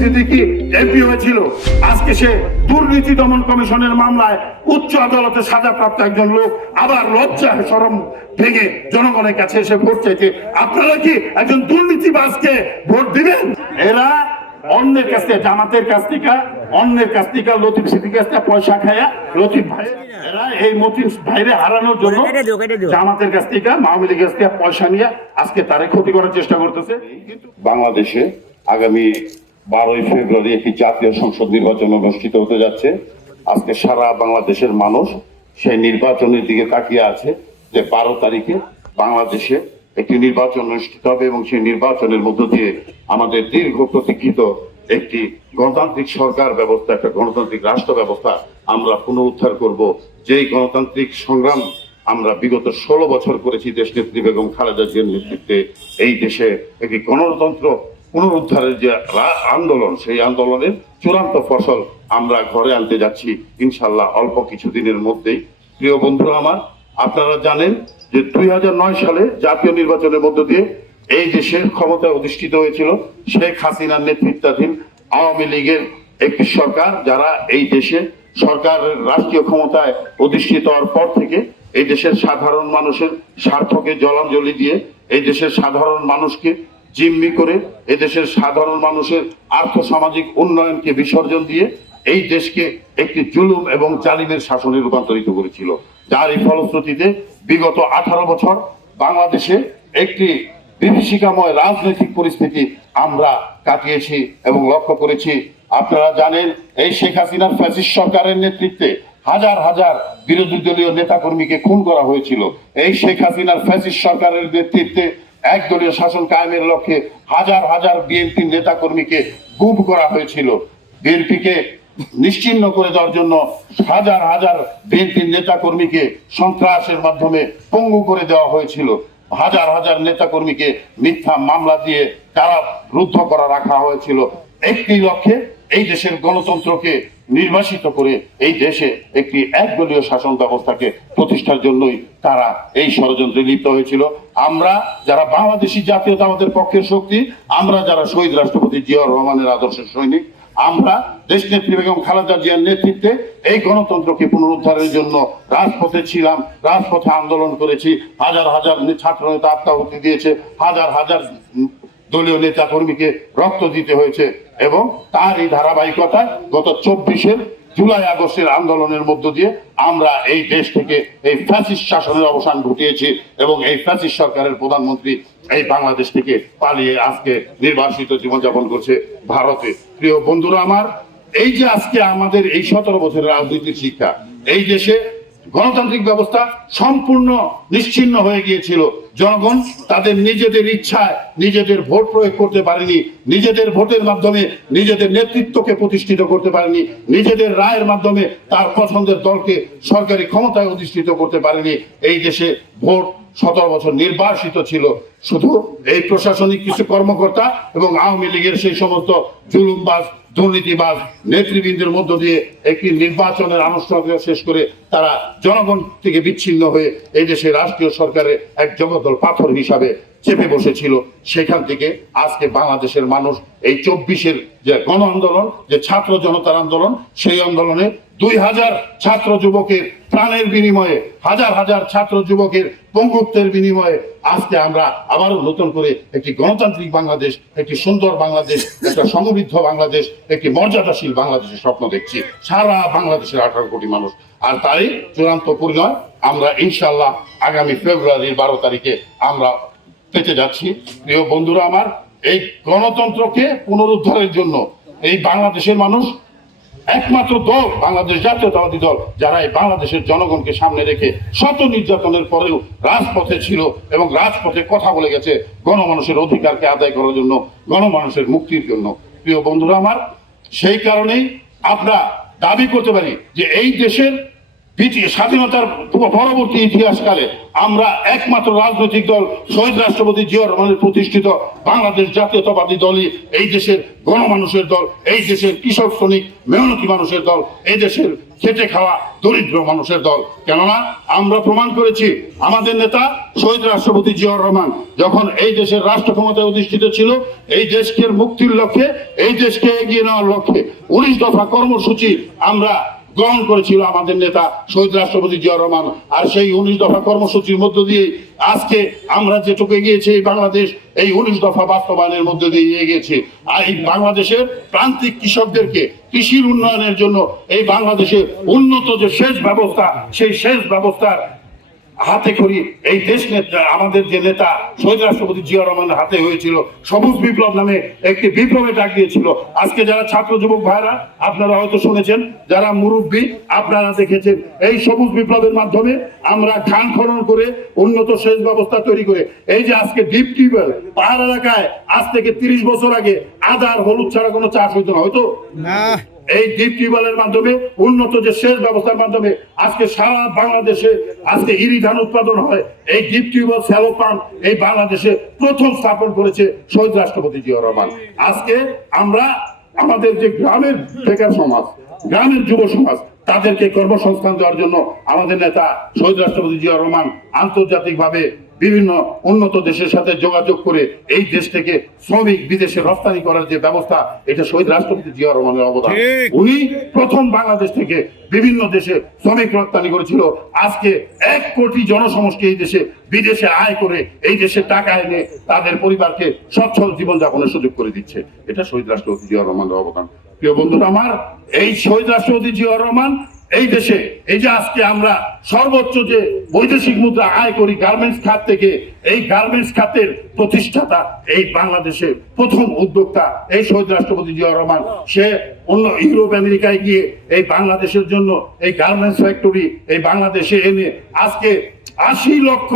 Siddiqui MP হয়েছিল। আজকে সে দুর্নীতি দমন কমিশনের মামলায় উচ্চ আদালতে সাজাপ্রাপ্ত একজন লোক আবার লজ্জা সরম ভেঙে জনগণের কাছে এসে ভোট চাইতে আপনারা কি একজন দুর্নীতিবাজকে ভোট দিবেন? এরা অন্যের কাছ থেকে জামাতের কাছ থেকে অন্যের কাছ থেকে লতিফ সিদ্দিকের কাছ থেকে পয়সা খায়া লতিফ ভাই এরা এই মতিন ভাইরে হারানোর জন্য। জামাতের কাছ থেকে আওয়ামী লীগের কাছ থেকে পয়সা নিয়ে আজকে তারে ক্ষতি করার চেষ্টা করতেছে। বাংলাদেশে আগামী বারোই ফেব্রুয়ারি একটি জাতীয় সংসদ নির্বাচন অনুষ্ঠিত হতে যাচ্ছে। আজকে সারা বাংলাদেশের মানুষ সেই নির্বাচনের দিকে তাকিয়ে আছে যে বারো তারিখে বাংলাদেশে একটি নির্বাচন অনুষ্ঠিত হবে এবং সেই নির্বাচনের মধ্য দিয়ে আমাদের দীর্ঘ প্রতীক্ষিত একটি গণতান্ত্রিক সরকার ব্যবস্থা, একটা গণতান্ত্রিক রাষ্ট্র ব্যবস্থা আমরা পুনরুদ্ধার করব। যেই গণতান্ত্রিক সংগ্রাম আমরা বিগত ষোলো বছর করেছি দেশ নেত্রী বেগম খালেদা জিয়ার নেতৃত্বে, এই দেশে একটি গণতন্ত্র পুনরুদ্ধারের যে আন্দোলন, সেই আন্দোলনের চূড়ান্ত ফসল আমরা ঘরে আনতে যাচ্ছি ইনশাল্লাহ অল্প কিছুদিনের মধ্যেই। প্রিয় বন্ধুরা আমার, আপনারা জানেন যে দুই হাজার নয় সালে জাতীয় নির্বাচনের মধ্য দিয়ে এই দেশের ক্ষমতায় অধিষ্ঠিত হয়েছিল, শেখ হাসিনার নেতৃত্বাধীন আওয়ামী লীগের একটি সরকার, যারা এই দেশে সরকারের রাষ্ট্রীয় ক্ষমতায় অধিষ্ঠিত হওয়ার পর থেকে এই দেশের সাধারণ মানুষের স্বার্থকে জলাঞ্জলি দিয়ে এই দেশের সাধারণ মানুষকে জিম্মি করে এদেশের সাধারণ মানুষের আর্থ সামাজিক উন্নয়নকে বিসর্জন দিয়ে এই দেশকে একটি জুলুম এবং জালিমের শাসনে রূপান্তরিত করেছিল। যার এই ফলশ্রুতিতে বিগত আঠারো বছর বাংলাদেশে একটি বিভীষিকাময় রাজনৈতিক পরিস্থিতি আমরা কাটিয়েছি এবং লক্ষ্য করেছি। আপনারা জানেন, এই শেখ হাসিনার ফ্যাসিস্ট সরকারের নেতৃত্বে হাজার হাজার বিরোধী দলীয় নেতাকর্মীকে খুন করা হয়েছিল। এই শেখ হাসিনার ফ্যাসিস্ট সরকারের নেতৃত্বে একদলীয় শাসন কায়েমের লক্ষ্যে হাজার হাজার বিএনপি নেতাকর্মীকে গুম করা হয়েছিল। বিএনপিকে নিশ্চিহ্ন করে দেওয়ার জন্য হাজার হাজার বিএনপির নেতাকর্মীকে সন্ত্রাসের মাধ্যমে পঙ্গু করে দেওয়া হয়েছিল। হাজার হাজার নেতাকর্মীকে মিথ্যা মামলা দিয়ে তারা রুদ্ধ করা রাখা হয়েছিল। একটি লক্ষ্যে এই দেশের গণতন্ত্রকে নির্বাসিত করে এই দেশে একটি একদলীয় শাসন ব্যবস্থাকে প্রতিষ্ঠার জন্যই তারা এই ষড়যন্ত্রে লিপ্ত হয়েছিল। আমরা যারা বাংলাদেশি জাতীয়তাবাদের পক্ষের শক্তি, আমরা যারা শহীদ রাষ্ট্রপতি জিয়াউর রহমানের আদর্শের সৈনিক, আমরা দেশ নেত্রী বেগম খালেদা জিয়ার নেতৃত্বে এই গণতন্ত্রকে পুনরুদ্ধারের জন্য রাজপথে ছিলাম, রাজপথে আন্দোলন করেছি। হাজার হাজার ছাত্র নেতা আত্মাহুতি দিয়েছে, হাজার হাজার দলীয় নেতা কর্মীকে রক্ত দিতে হয়েছে এবং তার এই ধারাবাহিকতায় গত চব্বিশের জুলাই আগস্টের আন্দোলনের মধ্য দিয়ে আমরা এই দেশ থেকে এই ফ্যাসিস্ট শাসনের অবসান ঘটিয়েছি এবং এই ফ্যাসিস্ট সরকারের প্রধানমন্ত্রী এই বাংলাদেশ থেকে পালিয়ে আজকে নির্বাসিত জীবনযাপন করছে ভারতে। প্রিয় বন্ধুরা আমার, এই যে আজকে আমাদের এই সতেরো বছরের রাজনৈতিক শিক্ষা, এই দেশে গণতান্ত্রিক ব্যবস্থা সম্পূর্ণ নিশ্চিন্ন হয়ে গিয়েছিল। জনগণ তাদের নিজেদের ইচ্ছায় নিজেদের ভোট প্রয়োগ করতে পারেনি, নিজেদের ভোটের মাধ্যমে নিজেদের নেতৃত্বকে প্রতিষ্ঠিত করতে পারেনি, নিজেদের রায়ের মাধ্যমে তার পছন্দের দলকে সরকারি ক্ষমতায় অধিষ্ঠিত করতে পারেনি। এই দেশে ভোট সতেরো বছর নির্বাসিত ছিল। শুধু এই প্রশাসনিক কিছু কর্মকর্তা এবং আওয়ামী লীগের সেই সমস্ত জুলুমবাজ দুর্নীতিবাজ নেতৃবৃন্দের মধ্য দিয়ে একটি নির্বাচনের আনুষ্ঠানিকতা শেষ করে তারা জনগণ থেকে বিচ্ছিন্ন হয়ে এই দেশে রাষ্ট্রীয় সরকারের এক জগদল পাথর হিসাবে চেপে বসেছিল। সেখান থেকে আজকে বাংলাদেশের মানুষ এই চব্বিশের যে গণ আন্দোলন যে ছাত্র জনতার আন্দোলন, সেই আন্দোলনে দুই হাজার ছাত্র যুবকের প্রাণের বিনিময়ে, হাজার হাজার ছাত্র যুবকের পঙ্গুত্বের বিনিময়ে আজকে আমরা আবারও নতুন করে একটি গণতান্ত্রিক বাংলাদেশ, একটি সুন্দর বাংলাদেশ, একটা সমৃদ্ধ বাংলাদেশ, একটি মর্যাদাশীল বাংলাদেশের স্বপ্ন দেখছি। সারা বাংলাদেশের আঠারো কোটি মানুষ। আর তাই চূড়ান্ত পরিণয় আমরা ইনশাল্লাহ আগামী ফেব্রুয়ারির বারো তারিখে আমরা পেতে যাচ্ছি। প্রিয় বন্ধুরা আমার, এই গণতন্ত্রকে পুনরুদ্ধারের জন্য এই বাংলাদেশের মানুষ একমাত্র দল বাংলাদেশ জাতীয়তাবাদী দল, যারা এই বাংলাদেশের জনগণকে সামনে রেখে শত নির্যাতনের পরেও রাজপথে ছিল এবং রাজপথে কথা বলে গেছে গণমানুষের অধিকারকে আদায় করার জন্য, গণমানুষের মুক্তির জন্য। প্রিয় বন্ধুরা আমার, সেই কারণেই আমরা দাবি করতে পারি যে এই দেশের স্বাধীনতার পরবর্তী ইতিহাসকালে আমরা একমাত্র রাজনৈতিক দল, শহীদ রাষ্ট্রপতি জিয়া রহমানের প্রতিষ্ঠিত বাংলাদেশ জাতীয়তাবাদী দলই এই দেশের গণমানুষের দল, এই দেশের কৃষক, শ্রমিক, মেহনতি মানুষের দল, এই দেশের খেটে খাওয়া দরিদ্র মানুষের দল। কেননা আমরা প্রমাণ করেছি, আমাদের নেতা শহীদ রাষ্ট্রপতি জিয়াউর রহমান যখন এই দেশের রাষ্ট্র ক্ষমতায় অধিষ্ঠিত ছিল, এই দেশকে মুক্তির লক্ষ্যে, এই দেশকে এগিয়ে নেওয়ার লক্ষ্যে উনিশ দফা কর্মসূচি আমরা গ্রহণ করেছিল আমাদের নেতা শহীদ রাষ্ট্রপতি জিয়া রহমান। আর সেই উনিশ দফা কর্মসূচির মধ্য দিয়ে আজকে আমরা যেটুকু এগিয়েছি এই বাংলাদেশ, এই উনিশ দফা বাস্তবায়নের মধ্যে দিয়ে এগিয়েছে। আর এই বাংলাদেশের প্রান্তিক কৃষকদেরকে কৃষির উন্নয়নের জন্য এই বাংলাদেশের উন্নত যে সেচ ব্যবস্থা, সেই সেচ ব্যবস্থার হাতে করি, এই দেশ আমাদের যে নেতা, শহীদ রাষ্ট্রপতি জিয়া রহমানের হাতে হয়েছিল, সবুজ বিপ্লব নামে একটি বিপ্লবে ডাক দিয়েছিল। আজকে যারা ছাত্র যুবক ভাইরা, আপনারা হয়তো শুনেছেন, যারা মুরব্বী, আপনারা দেখেছেন, এই সবুজ বিপ্লবের মাধ্যমে আমরা খান খনন করে, উন্নত সেচ ব্যবস্থা তৈরি করে, এই যে আজকে ডিপ টিউবওয়েল, পাহাড় এলাকায় আজ থেকে তিরিশ বছর আগে আদা আর হলুদ ছাড়া কোনো চাষ হইতো না, হয়তো? না। এই ডিপ টিউবওয়েলের মাধ্যমে, উন্নত যে সেচ ব্যবস্থার মাধ্যমে আজকে সারা বাংলাদেশে আজকে ইরি ধান উৎপাদন হয়, এই ডিপ টিউবওয়েল স্যালো পাম্প এই বাংলাদেশে প্রথম স্থাপন করেছে শহীদ রাষ্ট্রপতি জিয়া রহমান। আজকে আমরা আমাদের যে গ্রামের বেকার সমাজ, গ্রামের যুব সমাজ, তাদেরকে কর্মসংস্থান দেওয়ার জন্য আমাদের নেতা শহীদ রাষ্ট্রপতি জিয়া রহমান আন্তর্জাতিকভাবে বিভিন্ন উন্নত দেশের সাথে যোগাযোগ করে এই দেশ থেকে শ্রমিক বিদেশে রপ্তানি করার যে ব্যবস্থা এটা শহীদ রাষ্ট্রপতি জিয়া রহমানের অবদান। উনি প্রথম বাংলাদেশ থেকে বিভিন্ন দেশে শ্রমিক রপ্তানি করেছিল। আজকে এক কোটি জনসমষ্টি এই দেশে বিদেশে আয় করে এই দেশে টাকা এনে তাদের পরিবারকে সচ্ছল জীবনযাপনের সুযোগ করে দিচ্ছে। এটা শহীদ রাষ্ট্রপতি জিয়া রহমানের অবদান। প্রিয় বন্ধুরা আমার এই শহীদ রাষ্ট্রপতি জিয়া রহমান এই দেশে, এই যে আজকে আমরা সর্বোচ্চ যে বৈদেশিক মুদ্রা আয় করি গার্মেন্টস খাত থেকে, এই গার্মেন্টস খাতের প্রতিষ্ঠাতা এই বাংলাদেশের প্রথম উদ্যোক্তা এই শহীদ রাষ্ট্রপতি জিয়া রহমান। সে অন্য ইউরোপ, আমেরিকায় গিয়ে এই বাংলাদেশের জন্য এই গার্মেন্টস ফ্যাক্টরি, এই বাংলাদেশে এনে আজকে আশি লক্ষ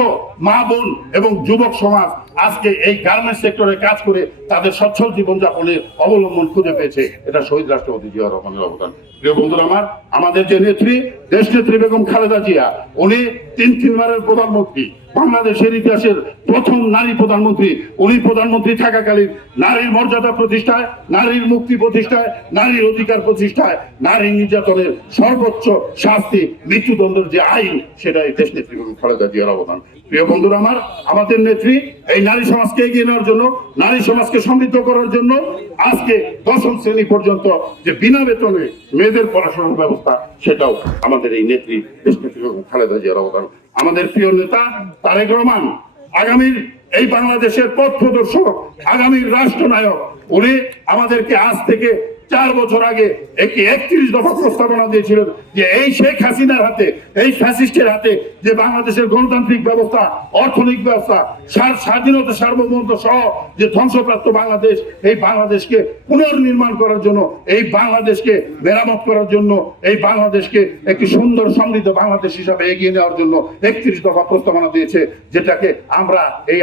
মা বোন এবং যুবক সমাজ আজকে এই গার্মেন্টস সেক্টরে কাজ করে তাদের সচ্ছল জীবনযাপনের অবলম্বন খুঁজে পেয়েছে। এটা শহীদ রাষ্ট্রপতি জিয়া রহমানের অবদান। প্রিয় বন্ধুরা আমার, আমাদের যে নেত্রী দেশ নেত্রী বেগম খালেদা জিয়া, উনি তিন তিনবারের প্রধানমন্ত্রী। বাংলাদেশের ইতিহাসের প্রথম নারী প্রধানমন্ত্রী, উনি প্রধানমন্ত্রী থাকাকালীন নারীর মর্যাদা প্রতিষ্ঠায়, নারীর মুক্তি প্রতিষ্ঠায়, নারীর অধিকার প্রতিষ্ঠায়, নারী নির্যাতনের সর্বোচ্চ শাস্তি, মৃত্যুদণ্ডের যে আইন সেটাই দেশ নেত্রী খালেদা জিয়ার অবদান। প্রিয় বন্ধুরা আমার, আমাদের নেত্রী এই নারী সমাজকে এগিয়ে নেওয়ার জন্য, নারী সমাজকে সমৃদ্ধ করার জন্য আজকে দশম শ্রেণি পর্যন্ত যে বিনা বেতনে মেয়েদের পড়াশোনার ব্যবস্থা, সেটাও আমাদের এই নেত্রী, দেশ নেত্রী খালেদা জিয়ার অবদান। আমাদের প্রিয় নেতা তারেক রহমান, আগামীর এই বাংলাদেশের পথ প্রদর্শক, আগামীর রাষ্ট্রনায়ক, উনি আমাদেরকে আজ থেকে চার বছর আগে একটি একত্রিশ দফা প্রস্তাবনা দিয়েছিলেন যে এই শেখ হাসিনার হাতে, এই ফ্যাসিস্টের হাতে যে বাংলাদেশের গণতান্ত্রিক ব্যবস্থা, অর্থনৈতিক ব্যবস্থা, সার স্বাধীনতা সার্বভৌমত্ব সহ যে ধ্বংসপ্রাপ্ত বাংলাদেশ, এই বাংলাদেশকে পুনর্নির্মাণ করার জন্য, এই বাংলাদেশকে মেরামত করার জন্য, এই বাংলাদেশকে একটি সুন্দর সমৃদ্ধ বাংলাদেশ হিসাবে এগিয়ে নেওয়ার জন্য একত্রিশ দফা প্রস্তাবনা দিয়েছে, যেটাকে আমরা এই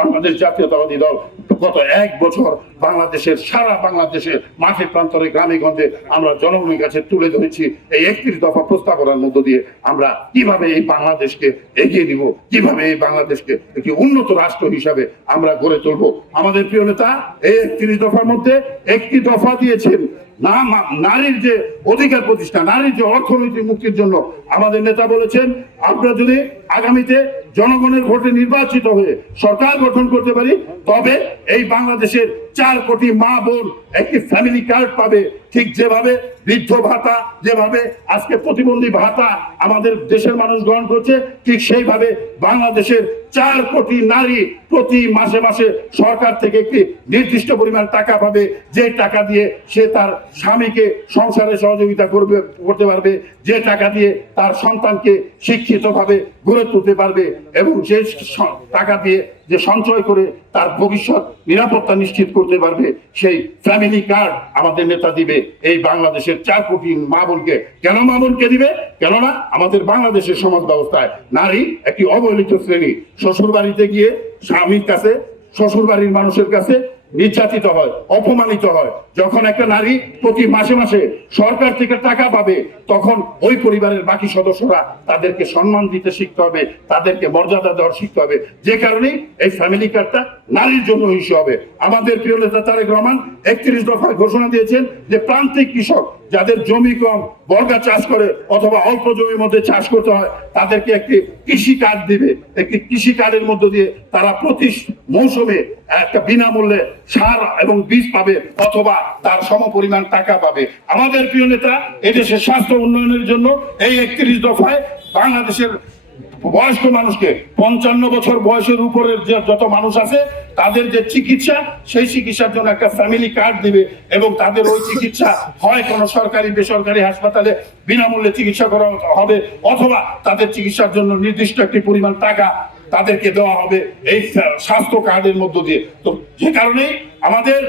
বাংলাদেশ জাতীয়তাবাদী দল গত এক বছর বাংলাদেশের, সারা বাংলাদেশের মাঠে প্রান্তরে, গ্রামে গঞ্জে আমরা জনগণের কাছে তুলে ধরেছি এই একত্রিশ দফা প্রস্তাবনার মধ্য দিয়ে আমরা কীভাবে এই বাংলাদেশকে এগিয়ে নিব, কীভাবে এই বাংলাদেশকে একটি উন্নত রাষ্ট্র হিসাবে আমরা গড়ে তুলবো। আমাদের প্রিয় নেতা, এই একত্রিশ দফার মধ্যে একটি দফা দিয়েছেন না, নারীর যে অধিকার প্রতিষ্ঠা, নারীর যে অর্থনৈতিক মুক্তির জন্য আমাদের নেতা বলেছেন, আমরা যদি আগামীতে জনগণের ভোটে নির্বাচিত হয়ে সরকার গঠন করতে পারি, তবে এই বাংলাদেশের চার কোটি মা বোন একটি ফ্যামিলি কার্ড পাবে। ঠিক যেভাবে বৃদ্ধ ভাতা, যেভাবে আজকে প্রতিবন্ধী ভাতা আমাদের দেশের মানুষ গ্রহণ করছে, ঠিক সেইভাবে বাংলাদেশের চার কোটি নারী প্রতি মাসে মাসে সরকার থেকে একটি নির্দিষ্ট পরিমাণ টাকা পাবে। যে টাকা দিয়ে সে তার স্বামীকে সংসারে সহযোগিতা করবে, করতে পারবে, যে টাকা দিয়ে তার সন্তানকে শিক্ষিতভাবে গড়ে তুলতে পারবে এবং যে টাকা দিয়ে যে সঞ্চয় করে তার ভবিষ্যৎ নিরাপত্তা নিশ্চিত করতে পারবে, সেই ফ্যামিলি কার্ড আমাদের নেতা দিবে। এই বাংলাদেশের চার কোটি মা বোনকে। কেন মা বোনকে দিবে? কেননা আমাদের বাংলাদেশের সমাজ ব্যবস্থায় নারী একটি অবহেলিত শ্রেণি। শ্বশুর বাড়িতে গিয়ে স্বামীর কাছে শ্বশুর বাড়ির মানুষের কাছে নির্যাতিত হয়, অপমানিত হয়। যখন একটা নারী প্রতি মাসে মাসে সরকার থেকে টাকা পাবে, তখন ওই পরিবারের বাকি সদস্যরা তাদেরকে সম্মান দিতে শিখতে হবে, তাদেরকে মর্যাদা দেওয়ার শিখতে হবে। যে কারণে এই ফ্যামিলি কার্ডটা নারীর জন্য হিসেবে হবে। আমাদের প্রিয় নেতা তারেক রহমান একত্রিশ দফায় ঘোষণা দিয়েছেন যে প্রান্তিক কৃষক যাদের জমি কম, বর্গা চাষ করে অথবা অল্প জমির মধ্যে চাষ করতে হয়, তাদেরকে একটি কৃষি কার্ড দিবে। একটি কৃষি কার্ডের মধ্য দিয়ে তারা প্রতি মৌসুমে একটা বিনামূল্যে সার এবং বীজ পাবে অথবা তার সমপরিমাণ টাকা পাবে। আমাদের প্রিয় নেতা, এদেশের স্বাস্থ্য উন্নয়নের জন্য এই একত্রিশ দফায় বাংলাদেশের বয়স্ক মানুষকে, পঞ্চান্ন বছর বয়সের উপরে যে যত মানুষ আছে, তাদের যে চিকিৎসা, সেই চিকিৎসার জন্য একটা ফ্যামিলি কার্ড দিবে এবং তাদের ওই চিকিৎসা হয় কোনো সরকারি, বেসরকারি হাসপাতালে বিনামূল্যে চিকিৎসা করা হবে অথবা তাদের চিকিৎসার জন্য নির্দিষ্ট একটি পরিমাণ টাকা তাদেরকে দেওয়া হবে এই স্বাস্থ্য কার্ডের মধ্য দিয়ে। তো যে কারণে আমাদের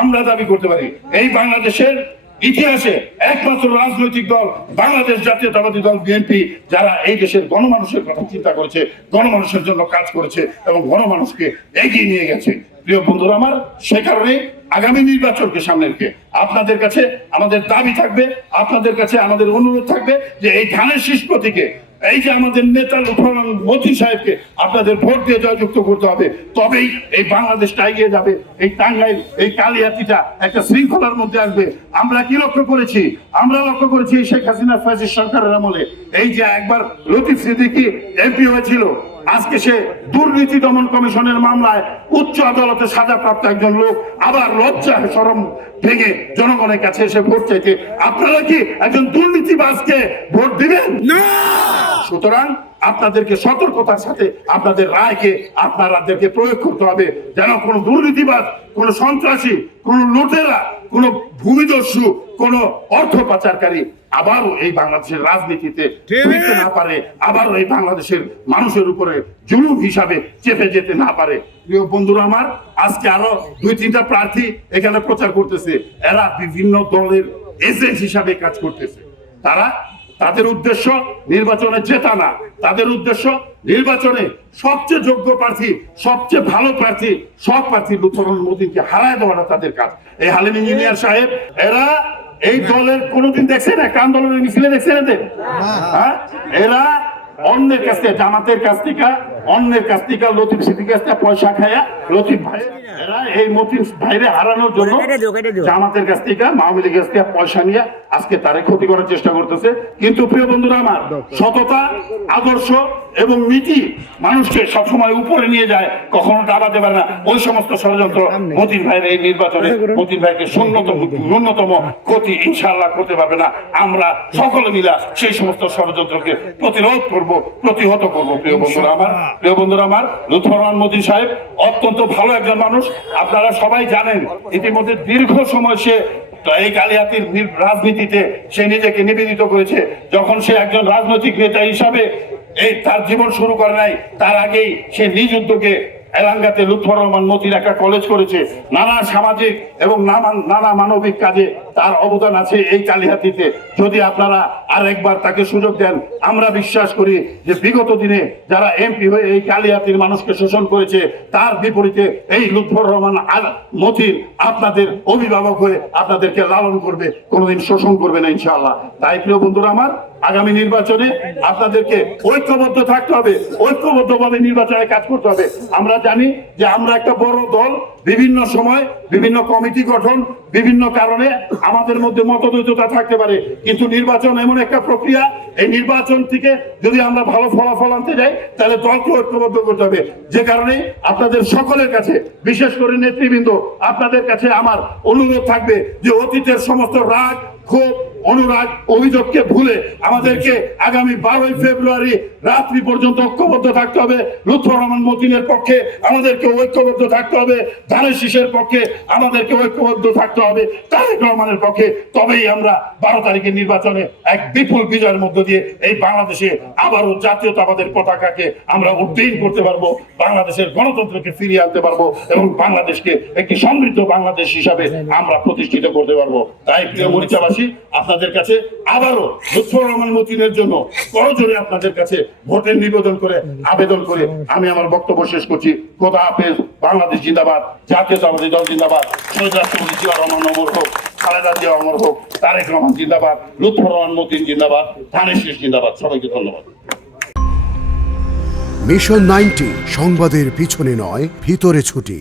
আমরা দাবি করতে পারি, এই বাংলাদেশের ইতিহাসে একমাত্র রাজনৈতিক দল বাংলাদেশ জাতীয়তাবাদী দল বিএনপি, যারা এই দেশের গণমানুষের কথা চিন্তা করেছে, গণমানুষের জন্য কাজ করেছে এবং গণমানুষকে এগিয়ে নিয়ে গেছে। প্রিয় বন্ধুরা আমার, সে কারণে আগামী নির্বাচনকে সামনে রেখে আপনাদের কাছে আমাদের দাবি থাকবে, আপনাদের কাছে আমাদের অনুরোধ থাকবে যে এই ধানের শীষ প্রতীকে এই যে আমাদের নেতা লুৎফর মোদী সাহেবকে আপনাদের ভোট দিয়ে জয়যুক্ত করতে হবে, তবেই এই বাংলাদেশটা এগিয়ে যাবে। এই টাঙ্গাইল, এই কালিয়াতিটা একটা শৃঙ্খলার মধ্যে আসবে। আমরা কি লক্ষ্য করেছি? আমরা লক্ষ্য করেছি শেখ হাসিনা ফ্যাসিস্ট সরকারের আমলে। এই যে একবার লতিফ সিদ্দিকি এমপি হয়েছিল আজকে সে দুর্নীতি দমন কমিশনের মামলায় উচ্চ আদালতে সাজাপ্রাপ্ত একজন লোক আবার লজ্জা সরম ভেঙে জনগণের কাছে এসে ভোট চাইছে। আপনারা কি একজন দুর্নীতিবাজকে ভোট দিবেন? সুতরাং আপনাদেরকে সতর্কতার সাথে আপনাদের রায়কে আপনাদেরকে প্রয়োগ করতে হবে। যেন কোনো দুর্নীতিবাদ কোনো সন্ত্রাসী কোনো লুটেরা কোনো ভূমিদস্যু কোনো অর্থ পাচারকারী আবারও এই বাংলাদেশের রাজনীতিতে ফিরতে না পারে আবারও এই বাংলাদেশের মানুষের উপরে জুলুম হিসাবে চেপে যেতে না পারে। প্রিয় বন্ধুরা আমার আজকে আরও দুই তিনটা প্রার্থী এখানে প্রচার করতেছে। এরা বিভিন্ন দলের এজেন্ট হিসাবে কাজ করতেছে। তারা তাদের উদ্দেশ্য নির্বাচনে জেতা না। তাদের উদ্দেশ্য নির্বাচনে সবচেয়ে যোগ্য প্রার্থী সবচেয়ে ভালো প্রার্থী সব প্রার্থী নতুন মোদীকে হারায় দেওয়াটা তাদের কাজ। এই হালিম ইঞ্জিনিয়ার সাহেব এরা এই দলের কোনোদিন দেখছেন একটা আন্দোলনের মিছিলে দেখছেন এদের? হ্যাঁ? এরা অন্যের কাছ থেকে জামাতের কাছ থেকে অন্যের কাছ থেকে লতিফ সিদ্দিকের কাছ থেকে পয়সা খায়া লতিফ ভাই এরা এই মতিন ভাইরে হারানোর জন্য। জামাতের কাছ থেকে আওয়ামী লীগের কাছ থেকে পয়সা নিয়ে আজকে তারে ক্ষতি করার চেষ্টা করতেছে। কিন্তু প্রিয় বন্ধুরা আমার সততা আদর্শ এবং নীতি মানুষকে সবসময় উপরে নিয়ে যায় কখনো দাঁড়াতে পারে না। ওই সমস্ত ষড়যন্ত্র মতিন ভাইয়ের এই নির্বাচনে মতিন ভাইকে শূন্যতম ন্যূনতম ক্ষতি ইনশাআল্লাহ করতে পারবে না। আমরা সকলে মিলা সেই সমস্ত ষড়যন্ত্রকে প্রতিরোধ করব প্রতিহত করব প্রিয় বন্ধুরা আমার। প্রিয় বন্ধুরা আমার, লুৎফর মোদী সাহেব অত্যন্ত ভালো একজন মানুষ। আপনারা সবাই জানেন, ইতিমধ্যে দীর্ঘ সময় সে এই কালিয়াতির রাজনীতিতে সে নিজেকে নিবেদিত করেছে। যখন সে একজন রাজনৈতিক নেতা হিসাবে এই তার জীবন শুরু করে নাই, তার আগেই সে নিজ উদ্যোগে এলাঙ্গাতে লুৎফর রহমান মতির একটা কলেজ করেছে। নানা সামাজিক এবং নানা- নানা মানবিক কাজে তার অবদান আছে এই কালিহাতিতে। যদি আপনারা আর একবার তাকে সুযোগ দেন, আমরা বিশ্বাস করি যে বিগত দিনে যারা এমপি হয়ে এই কালিহাতির মানুষকে শোষণ করেছে, তার বিপরীতে এই লুৎফর রহমান আর মতির আপনাদের অভিভাবক হয়ে আপনাদেরকে লালন করবে, কোনোদিন শোষণ করবে না ইনশাআল্লাহ। তাই প্রিয় বন্ধুরা আমার, আগামী নির্বাচনে আপনাদেরকে ঐক্যবদ্ধ থাকতে হবে, ঐক্যবদ্ধভাবে নির্বাচনে কাজ করতে হবে। আমরা জানি যে আমরা একটা বড় দল বিভিন্ন সময় বিভিন্ন কমিটি গঠন, বিভিন্ন কারণে আমাদের মধ্যে মতদ্বৈততা থাকতে পারে। কিন্তু নির্বাচন এমন একটা প্রক্রিয়া, এই নির্বাচন থেকে যদি আমরা ভালো ফলাফল আনতে যাই, তাহলে দলকে ঐক্যবদ্ধ করতে হবে। যে কারণে আপনাদের সকলের কাছে, বিশেষ করে নেতৃবৃন্দ, আপনাদের কাছে আমার অনুরোধ থাকবে যে অতীতের সমস্ত রাগ, ক্ষোভ অনুরাগ অভিযোগকে ভুলে আমাদেরকে আগামী বারোই ফেব্রুয়ারি রাত্রি পর্যন্ত ঐক্যবদ্ধ থাকতে হবে। লুৎফর রহমান মতিনের পক্ষে আমাদেরকে ঐক্যবদ্ধ থাকতে হবে। ধানের শীষের পক্ষে আমাদেরকে ঐক্যবদ্ধ থাকতে হবে। তারেক রহমানের পক্ষে তবেই আমরা বারো তারিখের নির্বাচনে এক বিপুল বিজয়ের মধ্য দিয়ে এই বাংলাদেশে আবারও জাতীয়তাবাদের পতাকাকে আমরা উড্ডীন করতে পারব, বাংলাদেশের গণতন্ত্রকে ফিরিয়ে আনতে পারব এবং বাংলাদেশকে একটি সমৃদ্ধ বাংলাদেশ হিসাবে আমরা প্রতিষ্ঠিত করতে পারব। তাই প্রিয় মরিচাবাসী আপনাদের কাছে আবারও লুৎফর রহমান মতিনের জন্য করজোরে আপনাদের কাছে ভোটের নিবেদন করে আবেদন করে আমি আমার বক্তব্য শেষ করছি। খোদা হাফেজ, বাংলাদেশ জিন্দাবাদ জাতীয়তাবাদী দল জিন্দাবাদ, শহীদ রাষ্ট্রপতি জিয়া রহমান অমর হোক, খালেদা জিয়া অমর হোক, তারেক রহমান জিন্দাবাদ, লুৎফর রহমান মতিন জিন্দাবাদ, ধানের শীষ জিন্দাবাদ। সবাইকে ধন্যবাদ। মিশন নাইনটি সংবাদের পিছনে নয়, ভিতরে ছুটি।